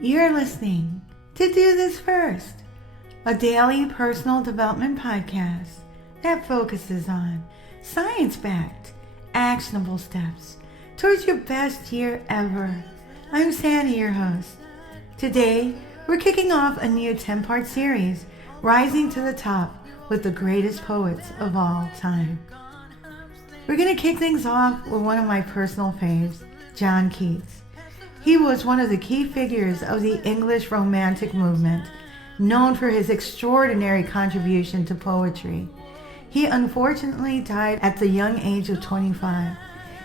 You're listening to Do This First, a daily personal development podcast that focuses on science-backed, actionable steps towards your best year ever. I'm Sandy, your host. Today, we're kicking off a new 10-part series, Rising to the Top with the greatest poets of all time. We're going to kick things off with one of my personal faves, John Keats. He was one of the key figures of the English Romantic movement, known for his extraordinary contribution to poetry. He unfortunately died at the young age of 25.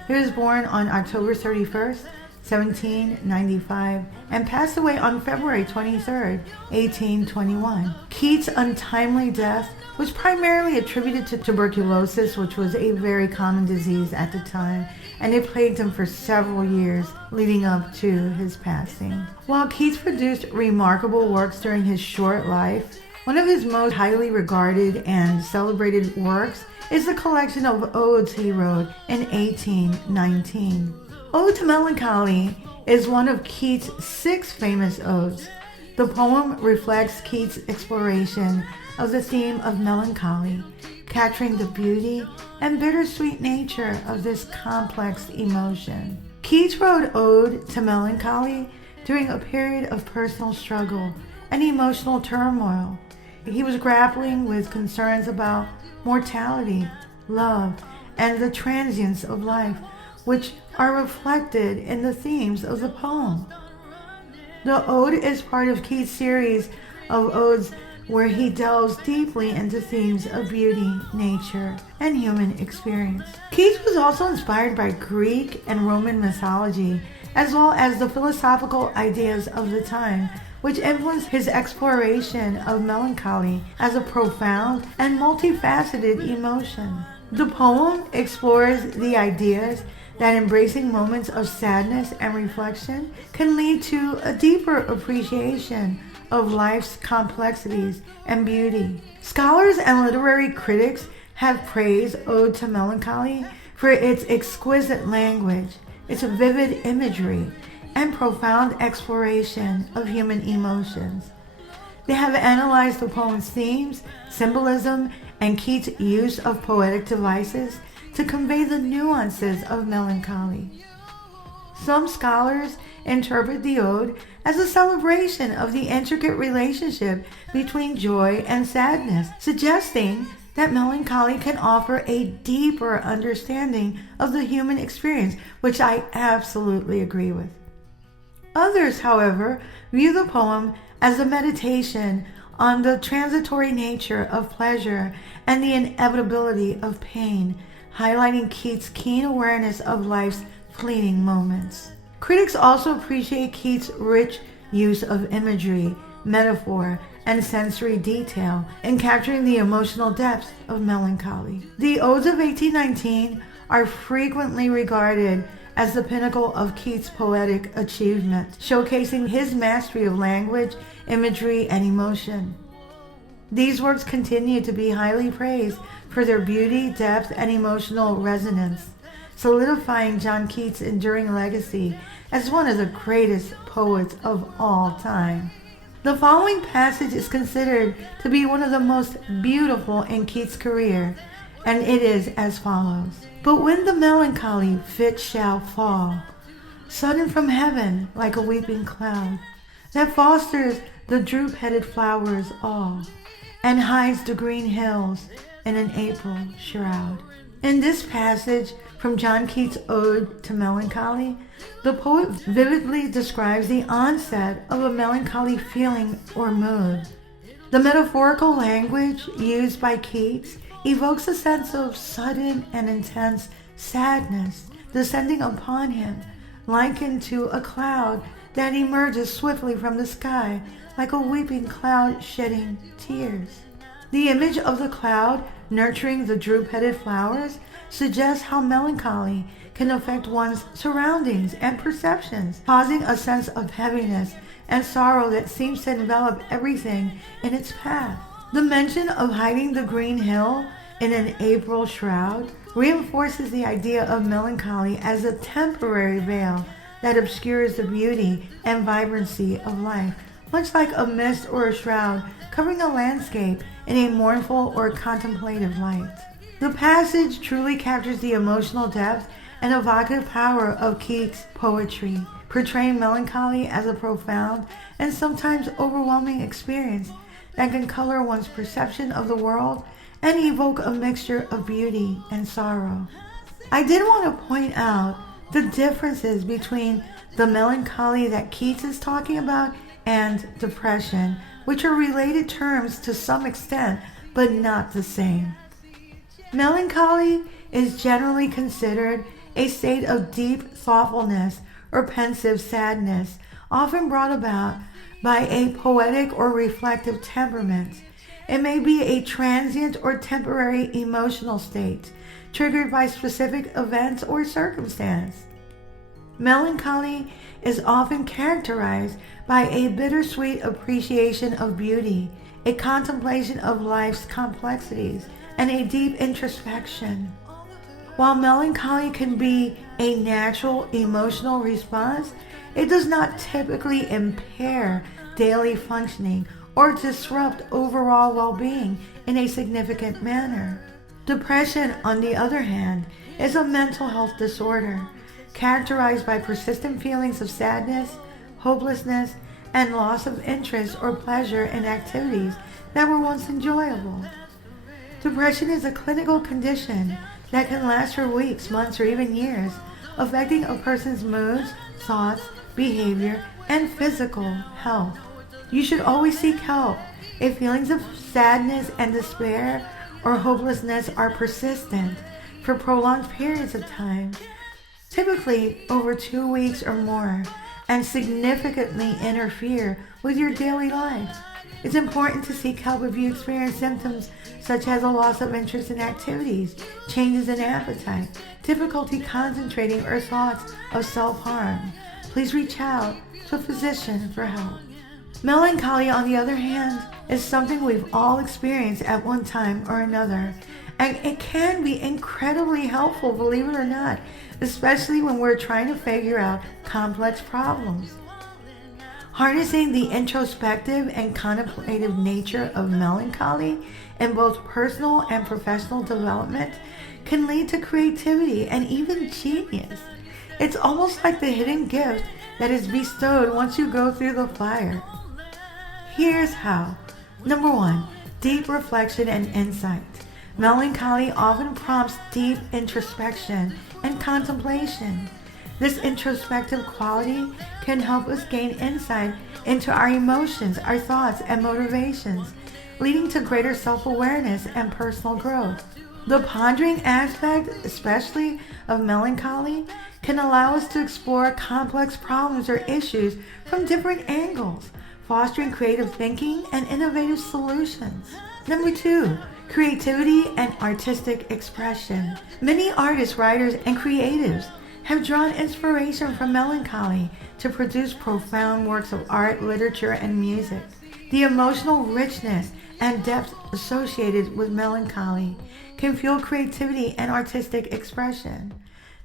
He was born on October 31st, 1795, and passed away on February 23rd, 1821. Keats' untimely death was primarily attributed to tuberculosis, which was a very common disease at the time, and it plagued him for several years leading up to his passing. While Keats produced remarkable works during his short life, one of his most highly regarded and celebrated works is the collection of odes he wrote in 1819. Ode to Melancholy is one of Keats' 6 famous odes. The poem reflects Keats' exploration of the theme of melancholy, capturing the beauty and bittersweet nature of this complex emotion. Keats wrote Ode to Melancholy during a period of personal struggle and emotional turmoil. He was grappling with concerns about mortality, love, and the transience of life, which are reflected in the themes of the poem. The ode is part of Keats' series of odes where he delves deeply into themes of beauty, nature, and human experience. Keats was also inspired by Greek and Roman mythology, as well as the philosophical ideas of the time, which influenced his exploration of melancholy as a profound and multifaceted emotion. The poem explores the ideas that embracing moments of sadness and reflection can lead to a deeper appreciation of life's complexities and beauty. Scholars and literary critics have praised Ode to Melancholy for its exquisite language, its vivid imagery, and profound exploration of human emotions. They have analyzed the poem's themes, symbolism, and Keats' use of poetic devices to convey the nuances of melancholy. Some scholars interpret the ode as a celebration of the intricate relationship between joy and sadness, suggesting that melancholy can offer a deeper understanding of the human experience, which I absolutely agree with. Others, however, view the poem as a meditation on the transitory nature of pleasure and the inevitability of pain, highlighting Keats' keen awareness of life's fleeting moments. Critics also appreciate Keats' rich use of imagery, metaphor, and sensory detail in capturing the emotional depth of melancholy. The Odes of 1819 are frequently regarded as the pinnacle of Keats' poetic achievement, showcasing his mastery of language, imagery, and emotion. These works continue to be highly praised for their beauty, depth, and emotional resonance, solidifying John Keats' enduring legacy as one of the greatest poets of all time. The following passage is considered to be one of the most beautiful in Keats' career, and it is as follows. But when the melancholy fit shall fall, sudden from heaven like a weeping cloud, that fosters the droop-headed flowers all, and hides the green hills in an April shroud. In this passage from John Keats' Ode to Melancholy, the poet vividly describes the onset of a melancholy feeling or mood. The metaphorical language used by Keats evokes a sense of sudden and intense sadness descending upon him, likened to a cloud that emerges swiftly from the sky like a weeping cloud shedding tears. The image of the cloud nurturing the droop-headed flowers suggests how melancholy can affect one's surroundings and perceptions, causing a sense of heaviness and sorrow that seems to envelop everything in its path. The mention of hiding the green hill in an April shroud reinforces the idea of melancholy as a temporary veil that obscures the beauty and vibrancy of life, much like a mist or a shroud covering a landscape in a mournful or contemplative light. The passage truly captures the emotional depth and evocative power of Keats' poetry, portraying melancholy as a profound and sometimes overwhelming experience that can color one's perception of the world and evoke a mixture of beauty and sorrow. I did want to point out the differences between the melancholy that Keats is talking about and depression, which are related terms to some extent, but not the same. Melancholy is generally considered a state of deep thoughtfulness or pensive sadness, often brought about by a poetic or reflective temperament. It may be a transient or temporary emotional state, triggered by specific events or circumstance. Melancholy is often characterized by a bittersweet appreciation of beauty, a contemplation of life's complexities, and a deep introspection. While melancholy can be a natural emotional response, it does not typically impair daily functioning or disrupt overall well-being in a significant manner. Depression, on the other hand, is a mental health disorder characterized by persistent feelings of sadness, hopelessness, and loss of interest or pleasure in activities that were once enjoyable. Depression is a clinical condition that can last for weeks, months, or even years, affecting a person's moods, thoughts, behavior, and physical health. You should always seek help if feelings of sadness and despair or hopelessness are persistent for prolonged periods of time, typically over 2 weeks or more, and significantly interfere with your daily life. It's important to seek help if you experience symptoms such as a loss of interest in activities, changes in appetite, difficulty concentrating, or thoughts of self-harm. Please reach out to a physician for help. Melancholy, on the other hand, is something we've all experienced at one time or another, and it can be incredibly helpful, believe it or not, especially when we're trying to figure out complex problems. Harnessing the introspective and contemplative nature of melancholy in both personal and professional development can lead to creativity and even genius. It's almost like the hidden gift that is bestowed once you go through the fire. Here's how. Number 1, deep reflection and insight. Melancholy often prompts deep introspection and contemplation. This introspective quality can help us gain insight into our emotions, our thoughts, and motivations, leading to greater self-awareness and personal growth. The pondering aspect, especially of melancholy, can allow us to explore complex problems or issues from different angles, fostering creative thinking and innovative solutions. Number 2, creativity and artistic expression. Many artists, writers, and creatives have drawn inspiration from melancholy to produce profound works of art, literature, and music. The emotional richness and depth associated with melancholy can fuel creativity and artistic expression.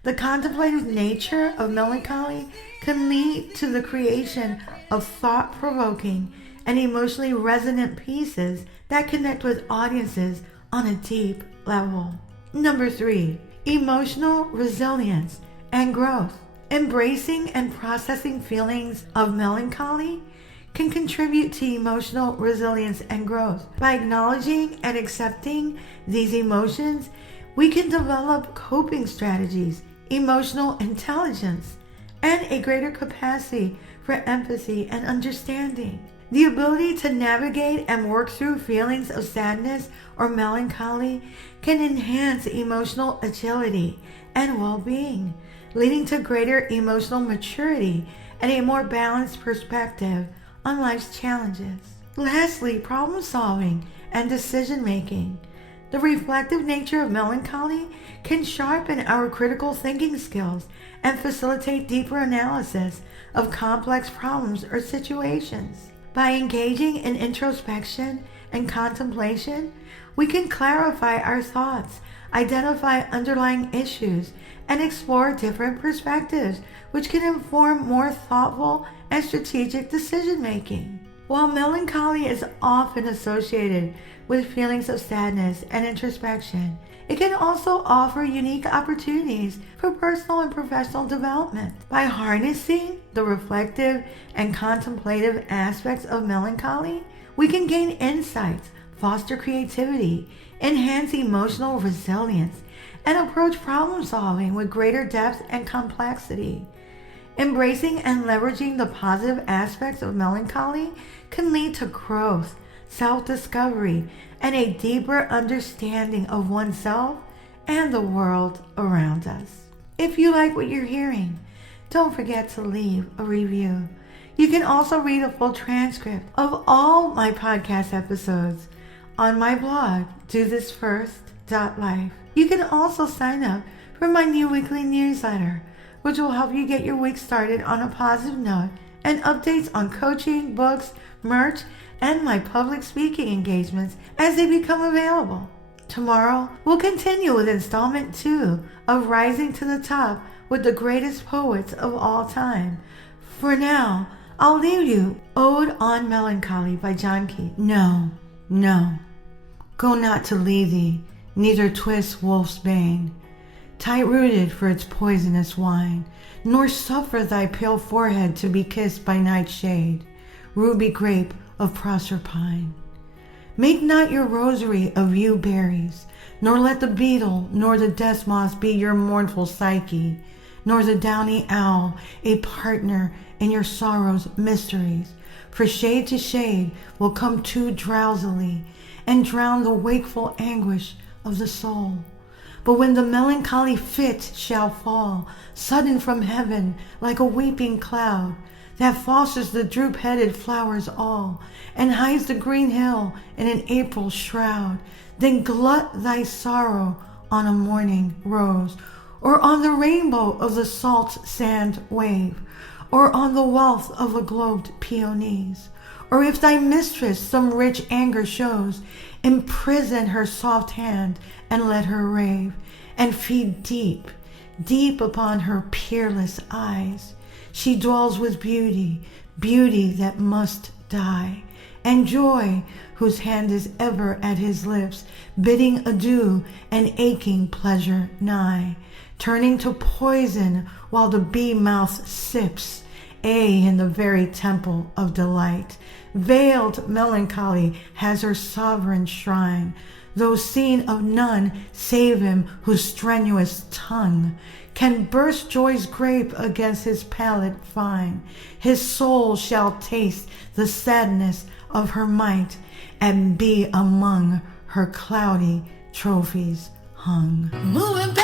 The contemplative nature of melancholy can lead to the creation of thought-provoking and emotionally resonant pieces that connect with audiences on a deep level. Number 3, emotional resilience and growth. Embracing and processing feelings of melancholy can contribute to emotional resilience and growth. By acknowledging and accepting these emotions, we can develop coping strategies, emotional intelligence, and a greater capacity for empathy and understanding. The ability to navigate and work through feelings of sadness or melancholy can enhance emotional agility and well-being, leading to greater emotional maturity and a more balanced perspective on life's challenges. Lastly, problem solving and decision making. The reflective nature of melancholy can sharpen our critical thinking skills and facilitate deeper analysis of complex problems or situations. By engaging in introspection and contemplation, we can clarify our thoughts, identify underlying issues, and explore different perspectives, which can inform more thoughtful and strategic decision-making. While melancholy is often associated with feelings of sadness and introspection, it can also offer unique opportunities for personal and professional development. By harnessing the reflective and contemplative aspects of melancholy, we can gain insights, foster creativity, enhance emotional resilience, and approach problem solving with greater depth and complexity. Embracing and leveraging the positive aspects of melancholy can lead to growth, self-discovery, and a deeper understanding of oneself and the world around us. If you like what you're hearing, don't forget to leave a review. You can also read a full transcript of all my podcast episodes on my blog, DoThisFirst.life. You can also sign up for my new weekly newsletter, which will help you get your week started on a positive note, and updates on coaching, books, merch, and my public speaking engagements as they become available. Tomorrow, we'll continue with installment 2 of Rising to the Top with the greatest poets of all time. For now, I'll leave you Ode on Melancholy by John Keats. No, go not to Lethe, neither twist wolf's bane, tight-rooted for its poisonous wine, nor suffer thy pale forehead to be kissed by night's shade, ruby grape of Proserpine. Make not your rosary of yew berries, nor let the beetle nor the death moth be your mournful Psyche, nor the downy owl a partner in your sorrow's mysteries, for shade to shade will come too drowsily, and drown the wakeful anguish of the soul. But when the melancholy fit shall fall, sudden from heaven, like a weeping cloud, that fosters the droop-headed flowers all, and hides the green hill in an April shroud, then glut thy sorrow on a morning rose, or on the rainbow of the salt sand wave, or on the wealth of a globed peonies. Or if thy mistress some rich anger shows, imprison her soft hand and let her rave, and feed deep, deep upon her peerless eyes. She dwells with beauty, beauty that must die, and joy, whose hand is ever at his lips, bidding adieu and aching pleasure nigh, turning to poison while the bee-mouth sips, in the very temple of delight. Veiled melancholy has her sovereign shrine, though seen of none save him whose strenuous tongue can burst joy's grape against his palate fine. His soul shall taste the sadness of her might, and be among her cloudy trophies hung. Moving back